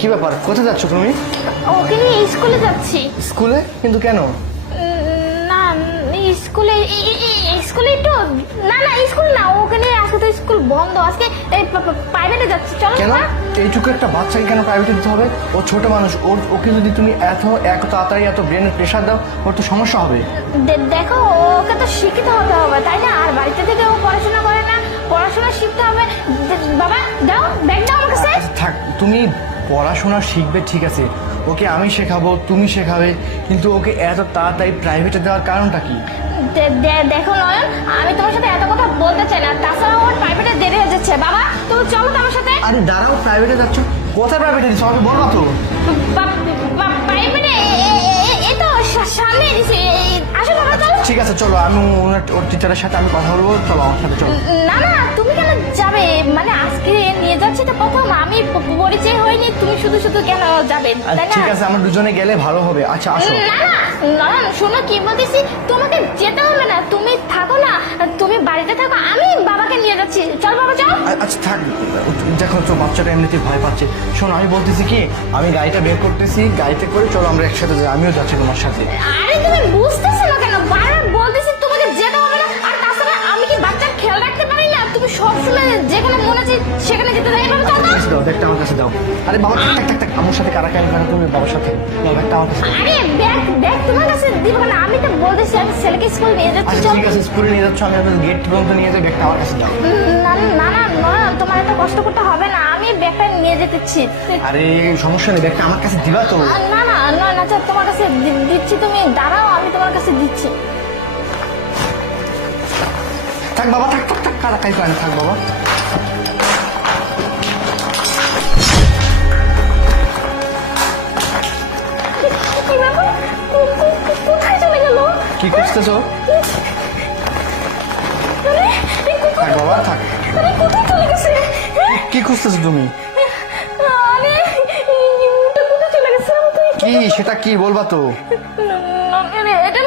কি ব্যাপার, কোথায় যাচ্ছ তুমি? ওকে নিয়ে স্কুলে যাচ্ছি। স্কুলে? কিন্তু কেন? না স্কুলে স্কুলে একটু না না স্কুল না, ওকে নিয়ে আজকে তো স্কুল বন্ধ, আজকে প্রাইভেটে যাচ্ছি। চলো কেন? না। এইটুকু একটা বাচ্চাকে কেন প্রাইভেটে দিতে হবে? ও ছোট মানুষ, ওকে যদি তুমি এত তাড়াতাড়ি এত ব্রেনের প্রেশার দাও, ওর তো সমস্যা হবে। দেখো, ওকে তো শিখতে হবে তাই না? আর বাড়িতে থেকে ও পড়াশোনা করে না, পড়াশোনা শিখতে হবে। বাবা দাও, ব্যাগ দাও আমার কাছে। থাক, তুমি পড়াশোনা শিখবে ঠিক আছে, ওকে আমি শেখাবো, তুমি শেখাবে, কিন্তু ওকে এত তাড়াতাড়ি প্রাইভেটে দেওয়ার কারণটা কি? দেখো নয়ন, আমি তোমার সাথে এত কথা বলতে চাই না, তাছাড়া ওর প্রাইভেটে দেরি হয়ে যাচ্ছে। বাবা তুমি চলো তো আমার সাথে। আরে দাঁড়াও, প্রাইভেটে যাচ্ছ? কোথায় প্রাইভেটে দিচ্ছ আমাকে বলবা তো? প্রাইভেটে এই তো সামনে দিছি। আসো বাবা চলো। ঠিক আছে চলো, আমি ওর টিচারের সাথে আমি কথা বলবো, চলো আমার সাথে চলো। না না তুমি কেন যাবে? মানে আজকে নিয়ে যাচ্ছি তো প্রথম, আমি পরিচয় হয়নি, তুমি শুধু শুধু কেন যাবে তাই না? ঠিক আছে, আমরা দুজনে গেলে ভালো হবে। আচ্ছা আসো। না না শোনো কি বলতেছি, তোমাকে যেতে হবে না, তুমি থাকো না, তুমি বাড়িতে থাকো, আমি বাবাকে নিয়ে যাচ্ছি। চল বাবা চল। আচ্ছা থাক, দেখো তো বাচ্চাটা এমনিতেই ভয় পাচ্ছে। শোনো আমি বলতেছি কি, আমি গাড়িটা বের করতেছি, গাড়িতে করে চলো আমরা একসাথে যাই, আমিও যাচ্ছি তোমার সাথে। আরে তুমি বুঝতেছো না কেন? বারবার বলতেছি তোমাকে যেতে হবে না। আর তাছাড়া আমি কি বাচ্চার খেয়াল রাখতে পারি না? তুমি সবসময় যেখানে মনে আছে সেখানে যেতে চাই। এভাবে চল না। দাও ব্যাগটা আমার কাছে দাও। আরে বাবা থাক থাক থাক, আমার সাথে কারাকারি কেন, তুমি বাবার সাথে দাও ব্যাগটা আমার কাছে। আরে ব্যাগ তোমার কাছে দিব না, আমি তো বলতেছি আমি ছেলেকে স্কুল নিয়ে যাচ্ছি। আচ্ছা চল। ঠিক আছে, স্কুলে নিয়ে যাচ্ছ, আমি আপনার গেট পর্যন্ত নিয়ে যাই, ব্যাগটা আমার কাছে দাও। না না না না, তোমার এত কষ্ট করতে হবে না, আমি ব্যাগটা নিয়ে যেতেছি। আরে সমস্যা নেই, ব্যাগটা আমার কাছে দিবা তো? না না না না চল, তোমার কাছে দিচ্ছি, তুমি দাঁড়াও, আমি তোমার কাছে দিচ্ছি। থাক বাবা থাক থাক থাক, কারাকারি করে না, থাক বাবা। কি ব্যাপার? কোথায় চলে গেল? কি খুঁজতেছো? থাক বাবা থাক। কোথায় চলে গেছে? কি খুঁজতেছো তুমি? আরে কোথায় চলে গেছে? কি সেটা কি বলবা তো? এটা